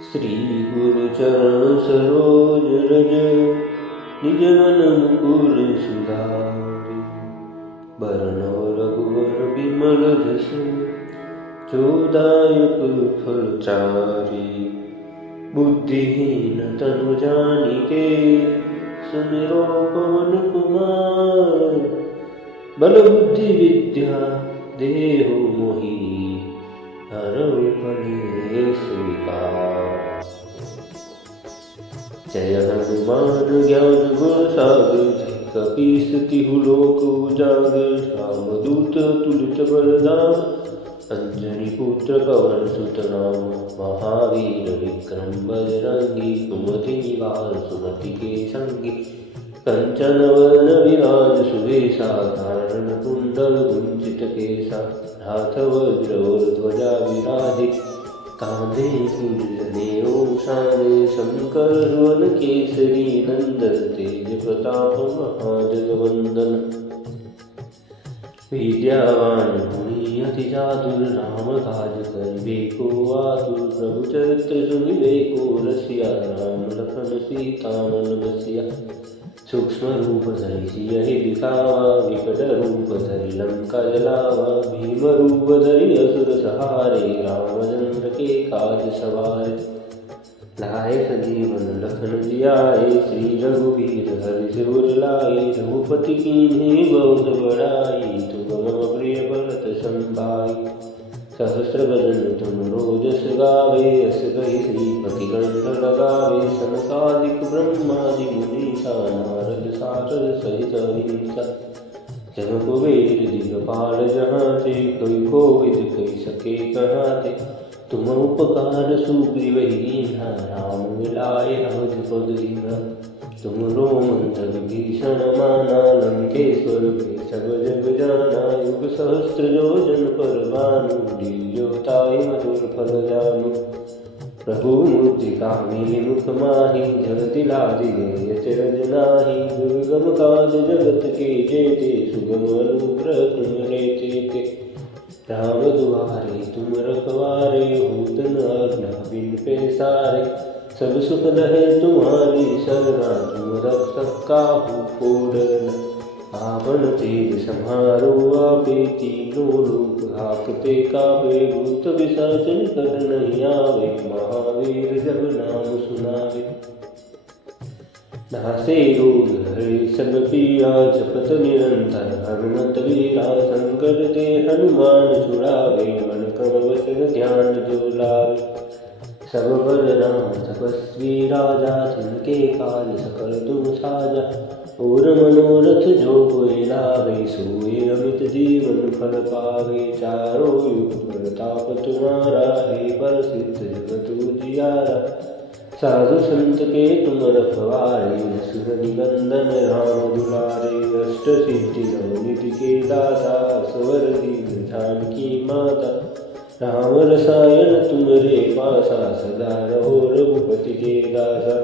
श्री गुरु चरण सरोज रज निज मन मुकुर सुधारि। बरनौ रघुवर बिमल जसु जोदायक फल चारि। बुद्धिहीन तनु जानिके सुमिरो पवन कुमार। बल बुद्धि विद्या देहु मोहि हरऊ कलेस विकार। जय हनुमान ज्ञान गुण सागर कपीस तिहु लोक उजागर। रामदूत तुलित बलधाम अंजनी पुत्र पवन सुत नाम। महावीर विक्रम बजरंगी कुमति निवार सुमति के संगी। कंचन वरण विराज सुवेशा धारण कुंडल कुंचित केसा। हाथ वज्र और ध्वजा विराजे कांधे मूंज शाने। शंकर सुवन केसरी नंदन तेज प्रताप महाजगवंदन। विद्यावान गुणी अति चातुर राम काज करिबे को आतुर। प्रभु चरित्र सुनिबे को रसिया राम लखन सीता मन बसिया। सूक्ष्म रूप धरि सियहि दिखावा विकट रूप धरि लंका जलावा। भीम रूप धरि असुर सहारे रामचंद्र के काज सवारे। लाए संजीवन लखन जियाए श्री रघुवीर हरि सिर लाए। रघुपति कीन्ही बहुत बड़ाई तुम मम प्रिय भरत संभाई। सहस्र बदन तुम रोजस गावे अस कहि श्रीपति कंठ लगावे। सनकादिक ब्रह्मादि मुनीसा नारद सारद सहित अहिंसा। जम कुबेर दिगपाल जहाँ ते कोई कोविद कहि सके कहाँ ते। तुम उपकार सुग्रीव कीन्हा राम मिलाए रघुपति दीन्हा। तुम रोमंथ विभीषण माना लंकेश्वर के सब जग जाना। युग सहस्त्र योजन पर भानु दिव्योताई मधुर फल जानू। प्रभु मुद्रिका मिली मुख माही जगति लादि गए चरज नाही। दुर्गम काज जगत के जेते सुगम अनुग्रह तुम लेते। राम दुआरे तुम रखवारे होत न आज्ञा बिन पैसारे। सब सुख लहे तुम्हारी शरणा तुम रक्षक काहू को डरना। आपन तेज सम्हारो आपे तीनों लोक हाकते कापे। भूत पिशाच निकट नहीं आवे महावीर जब नाम सुनावे। नासे रोग हरे सब पीरा जपत निरंतर हनुमत वीरा। संकट ते हनुमान छुड़ावे मन क्रम वचन ध्यान जो लावे। सब पर राम तपस्वी राजा तिनके काज सकल तुम साजा। और मनोरथ जो कोई लावे सोए अमित जीवन फल पावे। चारों युग प्रताप तुम्हारा है प्रसिद्ध जगत उजियारा। साधु संत के तुम रखवारे सुर निबंधन राम दुलारे। अष्ट सिद्धि नवनिधि के दाता स्वर दीन जानकी माता। राम रसायन तुम्हारे पासा सदा रहो रघुपति के दासा।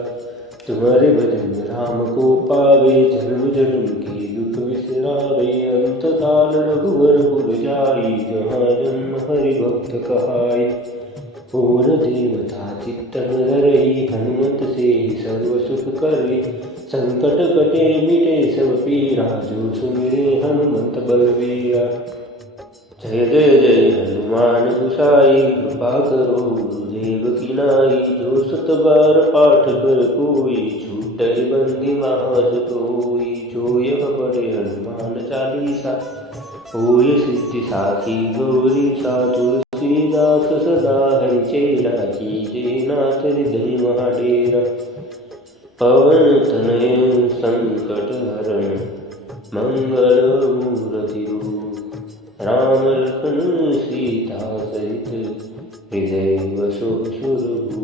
तुम्हारे भजन राम को पावे जन्म जन्म के दुख विसरावे। अंत काल रघुवर पुर जाई जहाँ जन्म हरि भक्त कहाई। पूर्ण देवता चित्तन धरई हनुमत से सर्व सुख करे। संकट कटे मिटे सब पीरा जो सुमिरे हनुमंत बलवीरा। जय जय जय हनुमान गोसाई कृपा करो गुरुदेव की नाई। जो सत बार पाठ कर कोई छूटे बंदी मास कोई। जो यह पढ़े हनुमान चालीसा होय सिद्धि साखी गौरी सा। तुलसीदास सदा हरि चेरा कीजे नाथ हृदय महाडेरा। पवन तनय संकट हरण मंगल मूर्ति रूप। राम लखन सीता सहित हृदय बसो सुरभूप।